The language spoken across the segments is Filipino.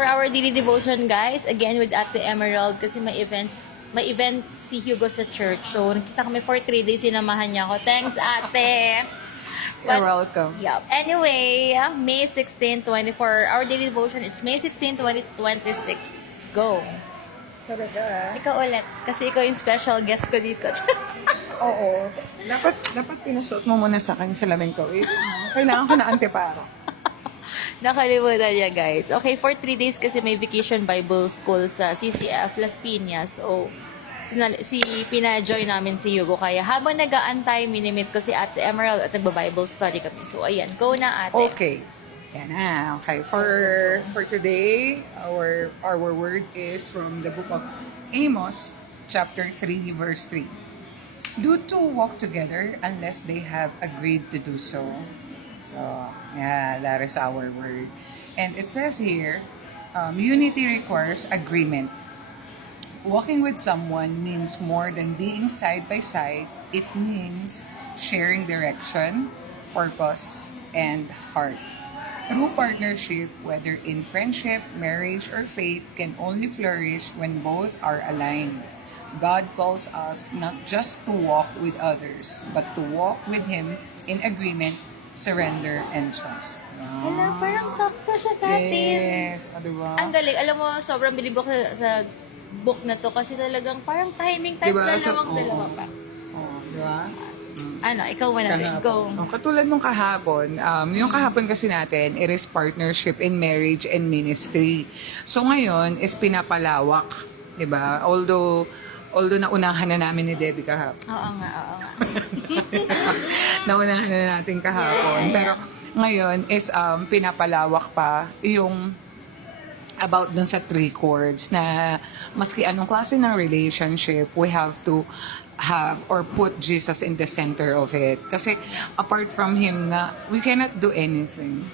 For our daily devotion, guys, again with Ate Emerald kasi may event si Hugo sa church. So, nakita kami for 3 days, sinamahan niya ako. Thanks, Ate! You're welcome. Yeah. Anyway, May 16, 24. Our daily devotion, it's May 16, 2026. Go! Talaga. Ikaw ulit. Kasi ikaw yung special guest ko dito. Oo. Dapat pinasuot mo muna sa akin salamin ko. Wait, kailangan ko na anteparo. Nakalimutan niya, guys. Okay, for 3 days kasi may vacation Bible school sa CCF Las Piñas. So, pina-join namin si Hugo. Kaya habang nag-aantay, minimit ko si Ate Emerald at nagba-Bible study kami. So, ayan. Go na, Ate. Okay. Yan na. Okay. For today, our word is from the book of Amos, chapter 3, verse 3. Do two walk together unless they have agreed to do so. So, yeah, that is our word. And it says here, unity requires agreement. Walking with someone means more than being side by side. It means sharing direction, purpose, and heart. True partnership, whether in friendship, marriage, or faith, can only flourish when both are aligned. God calls us not just to walk with others, but to walk with Him in agreement, surrender, and trust. Hala, parang sakto siya sa atin. Yes, diba? Ang galing. Alam mo, sobrang bilib ako sa book na to kasi talagang parang timing test Diba? dalawa pa. Oo, diba? Ano, ikaw muna rin. Go. Katulad nung kahapon, yung kahapon kasi natin, it is partnership in marriage and ministry. So ngayon is pinapalawak, di ba? Although naunahan na namin ni Debbie kahapon. Oo nga. Naunahan na natin kahapon. Yeah. Pero ngayon is pinapalawak pa yung about dun sa 3 chords na maski anong klase ng relationship, we have to have or put Jesus in the center of it. Kasi apart from Him na we cannot do anything.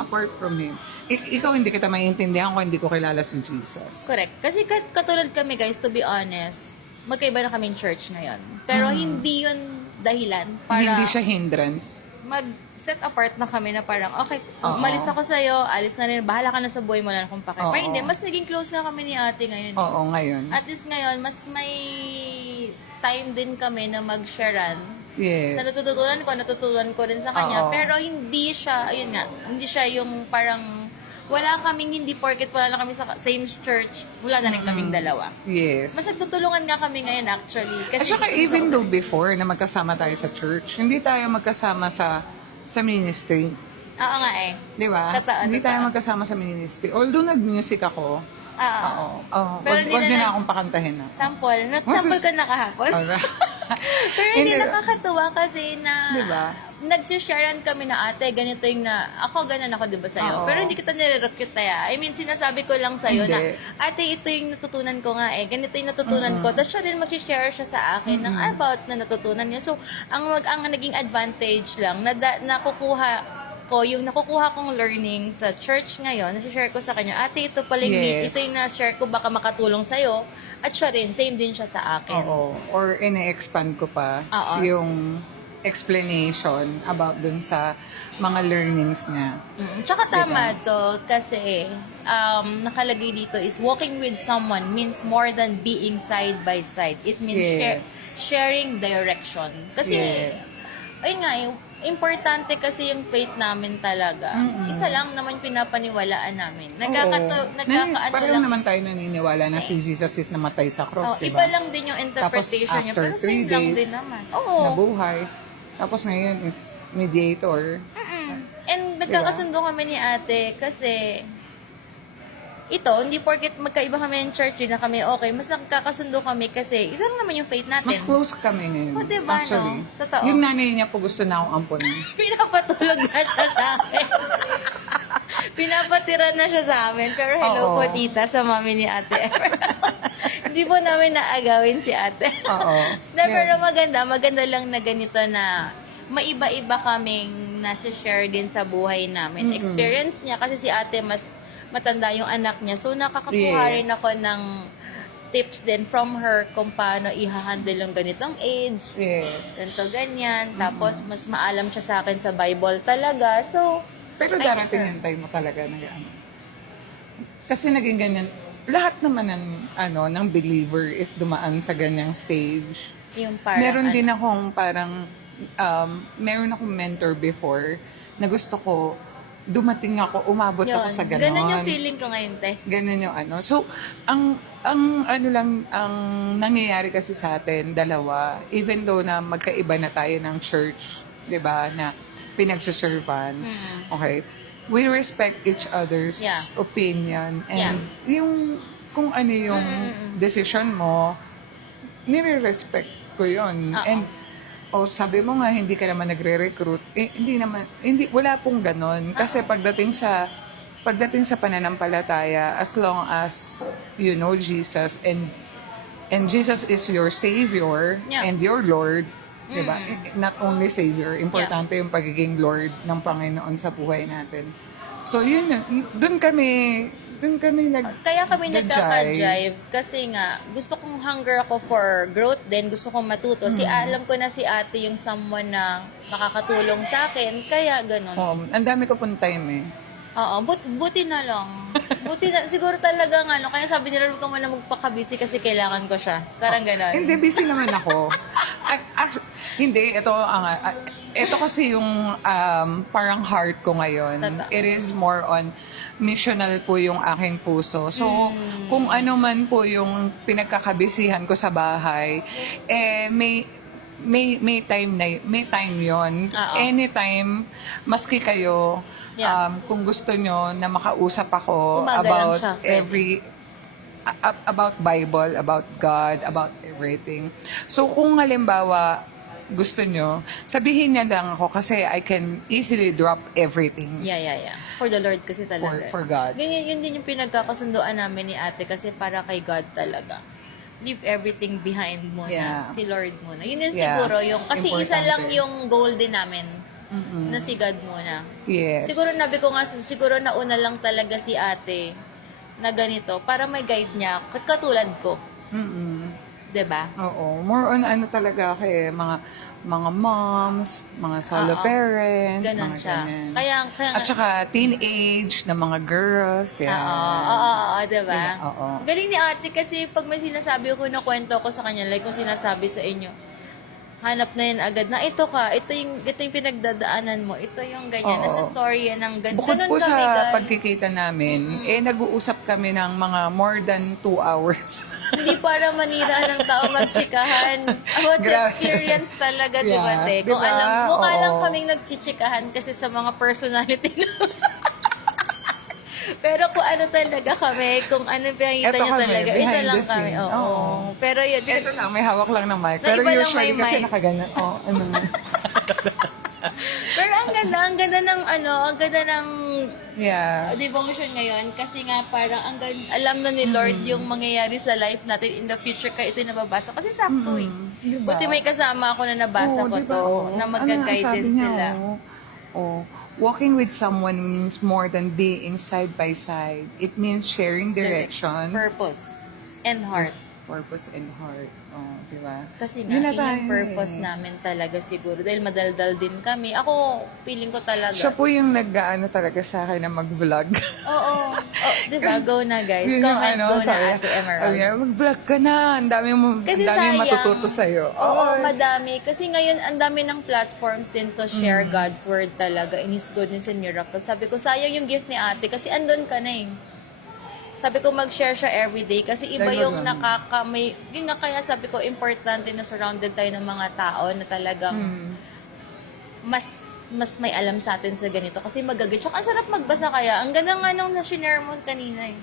Apart from Him. Ikaw hindi kita maiintindihan kung hindi ko kilala si Jesus. Correct. Kasi katulad kami, guys, to be honest, magkaiba na kaming church ngayon. Pero hindi yun dahilan para Hindi siya hindrance. mag-set apart na kami na parang, okay, Oo. malis ako sa'yo, alis na rin, bahala ka na sa buhay mo, wala na akong pake. Oo. Pero hindi, mas naging close na kami ni ate ngayon. Oo, ngayon. At least ngayon, mas may time din kami na mag-sharean. Yes. Sa natutunan ko rin sa kanya. Oo. Pero hindi siya, ayun nga, hindi siya yung parang, wala kaming, hindi porket wala na kami sa same church, wala na rin kaming dalawa. Yes. Mas nagtutulungan nga kami ngayon actually. At Kasi saka even though before na magkasama tayo sa church, hindi tayo magkasama sa ministry. Oo nga eh. Di ba? Totoo, Hindi totoo. tayo magkasama sa ministry. Although nag-music ako, Oo. Pero hindi wag na niyo na nag- akong pakantahin na. Sample. Sample ka na kahapon. Alright. Pero hindi Hindi. nakakatuwa kasi na Diba? nag-sharean kami na ate, ganito yung na, ako ganun ako diba sa'yo. Oo. Pero hindi kita nire-recruit tayo. I mean, sinasabi ko lang sa'yo na, Hindi. ate, ito yung natutunan ko nga eh. Ganito yung natutunan ko. Tapos siya rin mag-share siya sa akin ng about na natutunan niya. So, ang naging advantage lang, nakukuha kong learning sa church ngayon, nasi-share ko sa kanya, ate, ito pala yung Yes. ito yung na-share ko, baka makatulong sa'yo. At siya rin, same din siya sa akin. Oo. Or ine-expand ko pa Oo. yung explanation about dun sa mga learnings niya. Tsaka tama to kasi nakalagay dito is walking with someone means more than being side by side. It means Yes. sharing direction. Kasi, Yes. ayun nga, importante kasi yung faith namin talaga. Isa lang naman pinapaniwalaan namin. Nagkakaano Pareho lang. naman tayo naniniwala na si Jesus is namatay sa cross, Oh, diba? iba lang din yung interpretation niya. Tapos Pero after 3 same lang days, din naman. Oo. nabuhay. Tapos ngayon is mediator. And nagkakasundo kami ni ate kasi ito, hindi porket magkaiba kami ng church, na kami okay, mas nakakasundo kami kasi isa lang naman yung faith natin. Mas close kami ngayon. Oh, diba, Actually. no? Totoo. Yung nanay niya po gusto na akong ampunin. Pinapatulog na siya sa akin. Pinapatira na siya sa amin. Pero hello Oo. po tita sa mami ni ate. Hindi po namin naagawin si ate. Oo. Pero maganda lang na ganito na maiba-iba kaming nasi-share din sa buhay namin. Experience niya kasi si ate mas matanda yung anak niya. So nakakakuha Yes. rin ako ng tips din from her kung paano i-handle yung ganitong age. Yes. Ganito, ganyan. Tapos, mas maalam siya sa akin sa Bible talaga. So, Pero I darating prefer. yung time mo talaga na ano. Kasi naging ganyan. Lahat naman ng believer is dumaan sa ganyang stage. Yung parang, Meron din akong parang, meron akong mentor before na gusto ko, dumating ako, umabot ako sa ganon. Ganun yung feeling ko ngayon, te. Ganun yung ano. So, ang nangyayari kasi sa atin, dalawa, even though na magkaiba na tayo ng church, 'di ba, na pinagsuservan, okay, we respect each other's Yeah. opinion and yung kung ano yung decision mo, nire-respect ko yun. Oo. And sabi mo nga hindi ka naman nagre-recruit. Hindi wala pong ganon kasi pagdating sa pananampalataya, as long as you know Jesus and Jesus is your Savior Yeah. and your Lord, di ba? Not only Savior, importante yung pagiging Lord ng Panginoon sa buhay natin. So yun, doon kami Kaya kami nag-jive. nagkaka-jive kasi nga gusto kong hunger ako for growth din, gusto kong matuto. Alam ko na si ate yung someone na makakatulong sa akin, kaya ganun. Ang dami ko pong time eh. Oo, buti na lang. Siguro talagang kaya sabi nila huwag ka muna magpaka-busy kasi kailangan ko siya. Parang ganun. Hindi, busy naman ako. Hindi, ito kasi yung parang heart ko ngayon. Totoo. It is more on missional po yung aking puso. So, kung ano man po yung pinagkakabisihan ko sa bahay, may time yon. Oo. Anytime, maski kayo, Yeah. kung gusto nyo na makausap ako Umaga lang about siya, pwede. about Bible, about God, about everything. So, kung halimbawa, gusto nyo, sabihin niya lang ako kasi I can easily drop everything. Yeah. For the Lord kasi talaga. For God. Ganyan, yun din yung pinagkakasunduan namin ni ate kasi para kay God talaga. Leave everything behind muna. Yeah. Si Lord muna. Yun din Yeah. siguro yung, kasi isa Importante. lang yung goal din namin na si God muna. Yes. Siguro nabi ko nga, siguro nauna lang talaga si ate na ganito para may guide niya, katulad ko. Mm-mm. 'Di ba? Oo. More on talaga kay mga moms, mga solo Oo. parent, Ganun mga siya. ganyan. Kaya At saka teenage na mga girls. Yan. Oo, diba? Yeah, oo. Galing ni ate kasi pag may sinasabi ko na kwento ko sa kanya, like kung sinasabi sa inyo, hanap na yun agad na ito yung pinagdadaanan mo, ito yung ganyan, Oo. nasa story yan ng ganyan. Bukod Ganun po kami, sa guys. pagkikita namin, nag-uusap kami ng mga more than 2 hours. Hindi para manira ng tao magchikahan. About the Grabe. experience talaga, di ba, Yeah, te? Kung diba? alam, mukha lang Oo. kaming nagchichikahan kasi sa mga personality na. Pero kung ano talaga kami, kung ano pinakita Eto nyo kami, talaga, ito behind lang the kami. scene. Oo. Oo. Pero yun, Ito lang, may hawak lang ng mic. Na Pero iba lang usually may kasi mic. nakaganyan. pero ang ganda ng ang ganda ng Yeah. devotion ngayon kasi nga parang alam na ni Lord yung mangyayari sa life natin in the future kaya ito yung nababasa. Kasi sakto eh. Diba? Buti may kasama ako na nabasa ko diba? to, Oo. na Ano, magka-guide sabi din niya, sila. walking with someone means more than being side by side. It means sharing direction, Purpose and heart. purpose, and heart. Diba? Kasi Yun nga, na yun yung tayo purpose eh. namin talaga siguro. Dahil madaldal din kami. Ako, feeling ko talaga. Siya po yung nag-ano talaga sa akin na mag-vlog. Oo. Diba? Go na guys. Yun yung Comment go na sabi niya, Ate Emerald. sabi niya, mag-vlog ka na. Ang dami Kasi sayang, sayang. matututo sa'yo. Oo, madami. Kasi ngayon, ang dami ng platforms din to share God's word talaga in His goodness and miracles. Sabi ko, sayang yung gift ni ate kasi andun ka na eh. Sabi ko, mag-share siya everyday kasi iba Dahil yung lang. yun nga kaya sabi ko, importante na surrounded tayo ng mga tao na talagang mas may alam sa atin sa ganito kasi magagay. Tsaka ang sarap magbasa kaya. Ang ganda nga nung na-share mo kanina eh.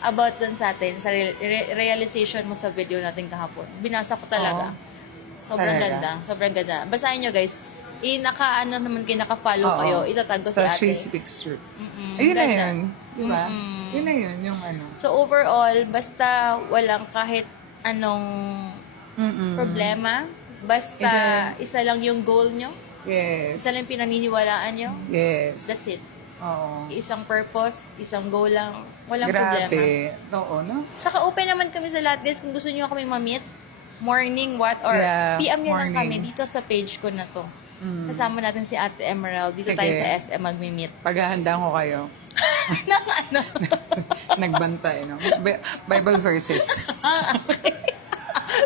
About dun sa atin, sa realization mo sa video natin kahapon. Binasa ko talaga. Sobrang Talaga. ganda. Sobrang ganda. Basahin nyo guys. Naka-follow Oo. kayo. Itatag ko si Sa ate. She Speaks Truth. Ayun na Ganda. yun. Diba? Yun na yun, yung ano. So overall, basta walang kahit anong problema, basta isa lang yung goal nyo, Yes. isa lang yung pinaniniwalaan nyo, Yes. that's it. Oo. Isang purpose, isang goal lang, walang problema. Grabe. Oo, no? Tsaka open naman kami sa lahat guys, kung gusto nyo kami ma-meet, morning, what, or Yeah, PM nyo lang kami morning. dito sa page ko na to. Kasama natin si Ate Emerald, dito Sige. tayo sa SM magmi-meet. Paghahandaan ko kayo. Nang ano? nagbantay, no? Bible verses.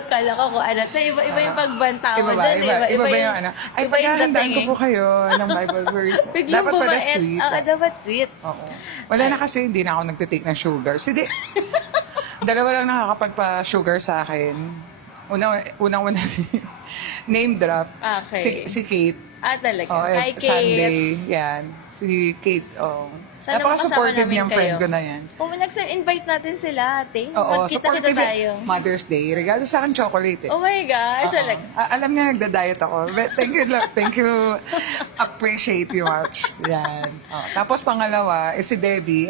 Kala ko kung ano. Iba yung pagbanta mo Iba ba? dyan. Iba ba yung ano? Ay, iba yung paghahandaan ko dating po kayo ng Bible verse. Biglang Dapat pala bumait. sweet. Dapat sweet. Oo. Wala na kasi, hindi na ako nagtitake ng sugar. Sige. Dalawa lang nakakapagpa-sugar sa akin. Unang-una si name drop. Okay. Si Kate. Talaga. Oh, Hi, Kate. Sunday. Yan. Si Kate. Oh. Sana Napaka-supportive makasama namin niyang friend kayo. ko na yan. Invite natin sila, ate. Oo, Magkita-kita supportive. tayo. Mother's Day. Regalo sa akin chocolate eh. Oh my gosh. Oo. Talaga. Alam niya nagda-diet ako. But thank you, love. Thank you. Appreciate you much. Yan. Oh. Tapos pangalawa, si Debbie.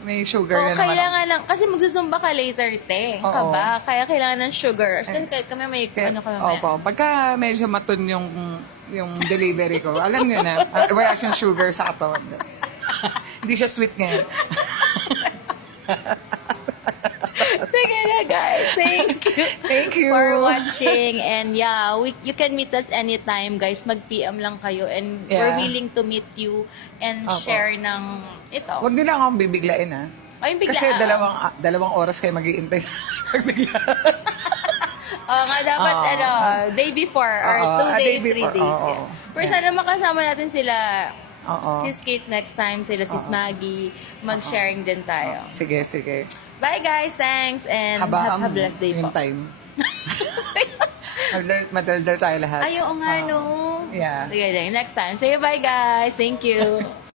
May sugar na naman. Kailangan lang. Kasi magsusumba ka later, te. Oo. Ka ba? Kaya kailangan ng sugar. Kasi kahit kami may ano kami mamaya. Opo. Pagka medyo matun yung delivery ko, alam niyo na, wala siyang sugar sa katawan. Hindi siya sweet ngayon. Sige na, guys. Thank you. Thank you. For watching. And yeah, you can meet us anytime, guys. Mag-PM lang kayo. And we're Yeah. willing to meet you and Opo. share ng ito. Huwag niyo lang akong bibiglain, ha? Ay, bigla. Kasi dalawang oras kayo mag-iintay sa pagbigla. Nga, dapat, day before or Oo, 2 day days, 3 before. days. Oo. Yeah. Pero sana makasama natin sila, Oo. sis Kate next time, sila sis Maggie, mag-sharing din tayo. Sige, sige. Bye guys, thanks, and have a blessed day po. yung time. Madaldal tayo lahat. Ay, oo nga, no. Yeah. Sige, next time. Say bye guys. Thank you.